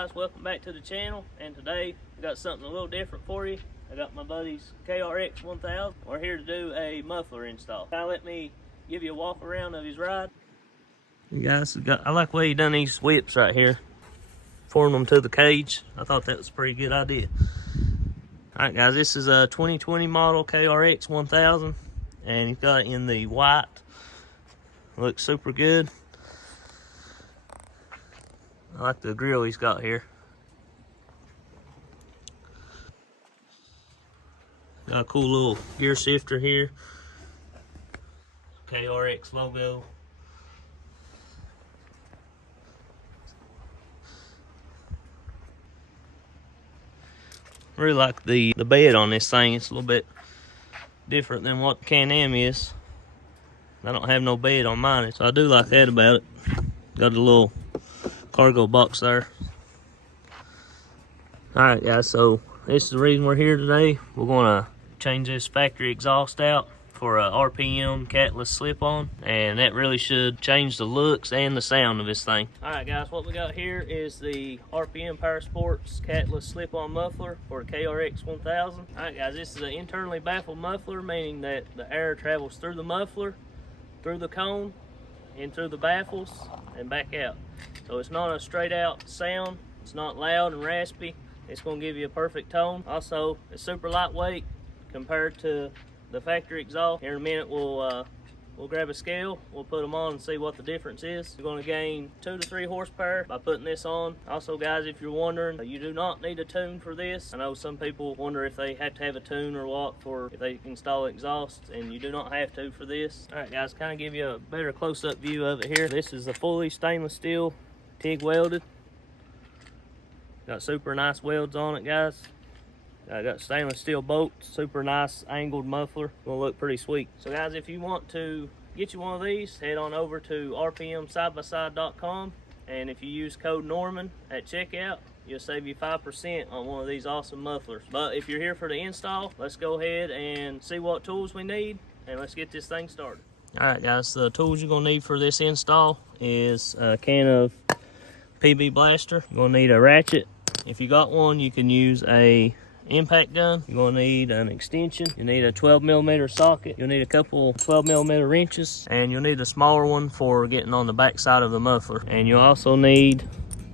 guys, welcome back to the channel, and today I got something a little different for you. I got my buddy's KRX 1000. We're here to do a muffler install. Now let me give you a walk around of his ride. You guys, I like the way he done these whips right here, form them to the cage. I thought that was a pretty good idea. Alright guys, this is a 2020 model KRX 1000, and he's got it in the white. Looks super good. I like the grill he's got here. Got a cool little gear shifter here. KRX logo. Really like the bed on this thing. It's a little bit different than what the Can-Am is. I don't have no bed on mine, so I do like that about it. Got a little cargo box there. Alright guys, so this is the reason we're here today. We're gonna change this factory exhaust out for a RPM Catless slip-on, and that really should change the looks and the sound of this thing. Alright guys, what we got here is the RPM Power Sports Catless slip-on muffler for the KRX 1000. Alright guys, this is an internally baffled muffler, meaning that the air travels through the muffler, through the cone, in through the baffles, and back out. So it's not a straight out sound. It's not loud and raspy. It's going to give you a perfect tone. Also, it's super lightweight compared to the factory exhaust. Here in a minute we'll grab a scale, we'll put them on and see what the difference is. You're going to gain 2 to 3 horsepower by putting this on. Also guys, if you're wondering, you do not need a tune for this. I know some people wonder if they have to have a tune or what for if they install exhaust, and you do not have to for this. Alright guys, kind of give you a better close-up view of it here. This is a fully stainless steel TIG welded. Got super nice welds on it guys. I got stainless steel bolts, super nice angled muffler. Gonna look pretty sweet. So guys, if you want to get you one of these, head on over to rpmsidebyside.com, and if you use code Norman at checkout, you'll save you 5% on one of these awesome mufflers. But if you're here for the install, let's go ahead and see what tools we need, and let's get this thing started. Alright guys, the tools you're gonna need for this install is a can of PB blaster. You're gonna need a ratchet. If you got one, you can use a impact gun. You're going to need an extension. You need a 12mm socket. You'll need a couple 12mm wrenches, and you'll need a smaller one for getting on the back side of the muffler. And you'll also need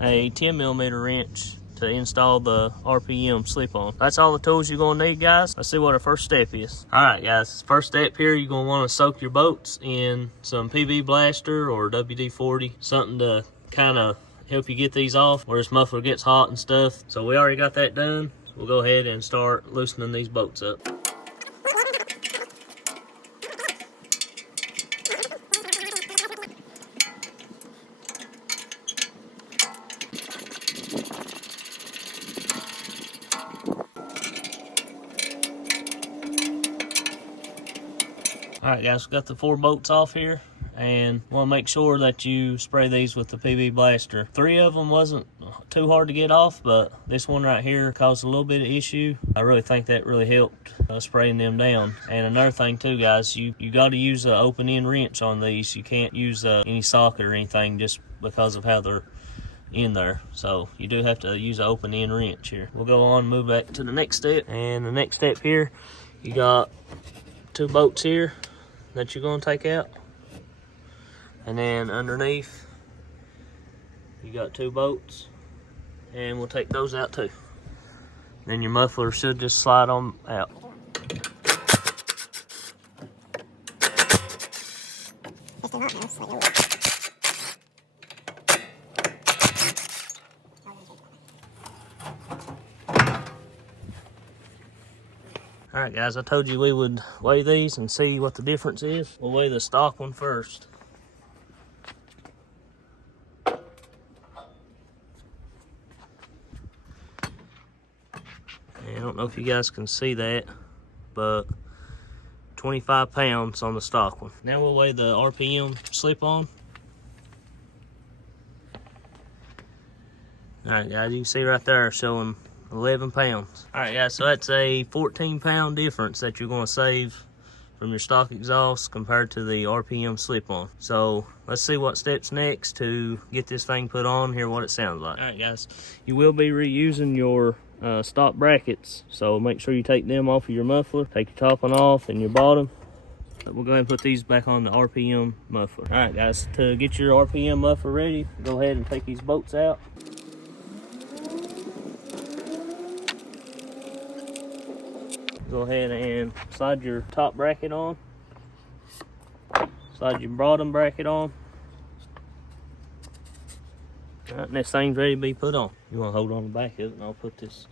a 10mm wrench to install the RPM slip-on. That's all the tools you're going to need, guys. Let's see what our first step is. Alright guys, first step here, you're going to want to soak your bolts in some PB blaster or WD-40, something to kind of help you get these off where this muffler gets hot and stuff. So we already got that done. We'll go ahead and start loosening these bolts up. Alright guys, we got the 4 bolts off here, and want to make sure that you spray these with the PB blaster. 3 of them wasn't too hard to get off, but this one right here caused a little bit of issue. I really think that really helped spraying them down. And another thing too guys, you got to use an open end wrench on these. You can't use any socket or anything just because of how they're in there. So you do have to use an open end wrench here. We'll go on and move back to the next step. And the next step here, you got 2 bolts here that you're going to take out. And then underneath, you got 2 bolts, and we'll take those out too. Then your muffler should just slide on out. Alright guys, I told you we would weigh these and see what the difference is. We'll weigh the stock one first. I don't know if you guys can see that, but 25 pounds on the stock one. Now we'll weigh the RPM slip-on. Alright guys, you can see right there showing 11 pounds. Alright guys, so that's a 14-pound difference that you're going to save from your stock exhaust compared to the RPM slip-on. So let's see what steps next to get this thing put on, hear what it sounds like. All right guys, you will be reusing your stock brackets, so make sure you take them off of your muffler. Take your top one off and your bottom. But we'll go ahead and put these back on the RPM muffler. All right guys, to get your RPM muffler ready, go ahead and take these bolts out. Go ahead and slide your top bracket on. Slide your bottom bracket on. All right, and this thing's ready to be put on. You want to hold on the back of it, and I'll put this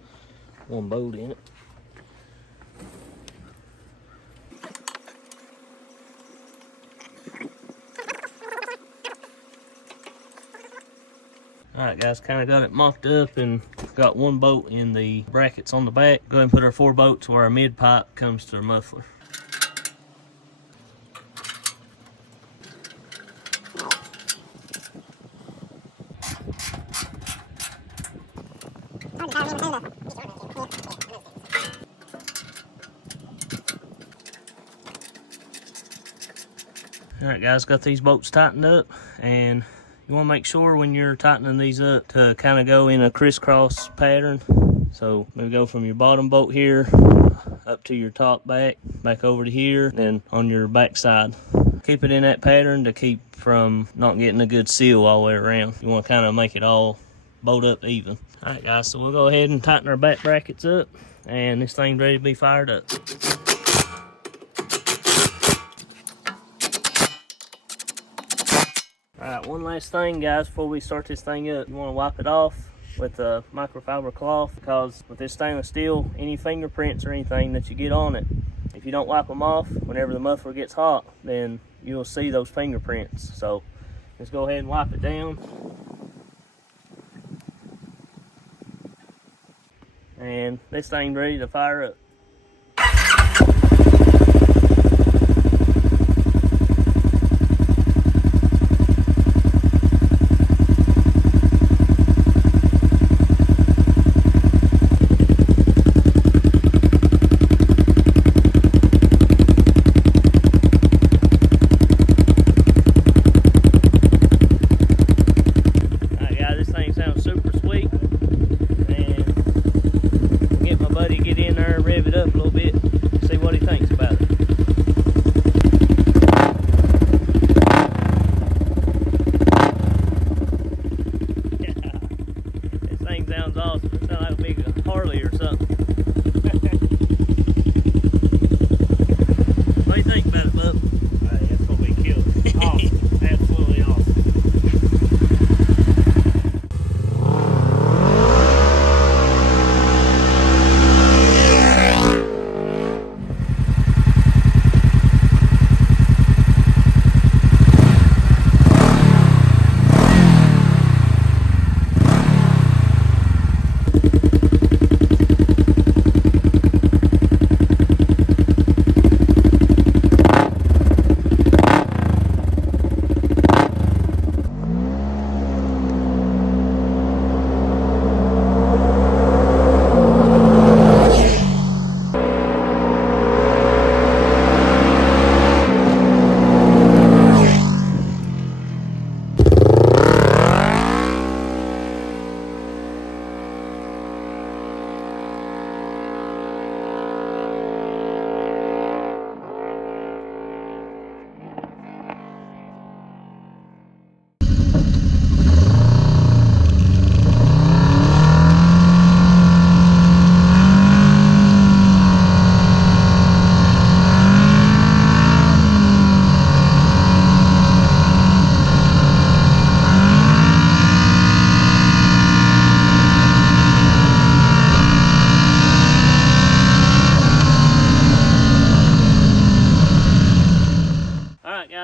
one bolt in it. Alright guys, kind of got it mocked up and got one bolt in the brackets on the back. Go ahead and put our 4 bolts where our mid pipe comes to our muffler. Alright guys, got these bolts tightened up, and you want to make sure when you're tightening these up to kind of go in a crisscross pattern. So maybe go from your bottom bolt here up to your top back over to here, then on your back side. Keep it in that pattern to keep from not getting a good seal all the way around. You want to kind of make it all bolt up even. Alright guys, so we'll go ahead and tighten our back brackets up, and this thing's ready to be fired up. Alright, one last thing guys before we start this thing up. You want to wipe it off with a microfiber cloth, because with this stainless steel, any fingerprints or anything that you get on it, if you don't wipe them off, whenever the muffler gets hot, then you'll see those fingerprints. So let's go ahead and wipe it down. And this thing's ready to fire up. Rev it up a little bit, see what he thinks about it. Yeah, this thing sounds awesome. It sounds like a big Harley or something. What do you think about it, bub? It's gonna be killer. Awesome. Absolutely awesome.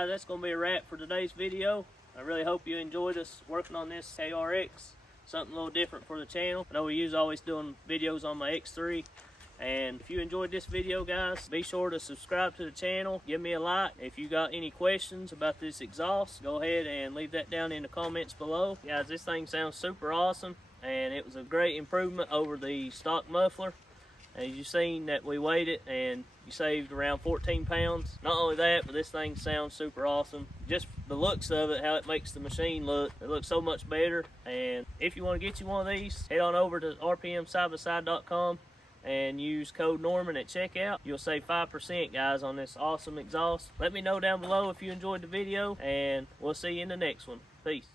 That's going to be a wrap for today's video. I really hope you enjoyed us working on this KRX. Something a little different for the channel. I know we always doing videos on my X3. And if you enjoyed this video, guys, be sure to subscribe to the channel. Give me a like. If you got any questions about this exhaust, go ahead and leave that down in the comments below. Guys, this thing sounds super awesome, and it was a great improvement over the stock muffler. As you've seen that we weighed it and you saved around 14 pounds. Not only that, but this thing sounds super awesome. Just the looks of it, how it makes the machine look, it looks so much better. And if you want to get you one of these, head on over to rpmsidebyside.com and use code Norman at checkout. You'll save 5%, guys, on this awesome exhaust. Let me know down below if you enjoyed the video, and we'll see you in the next one. Peace.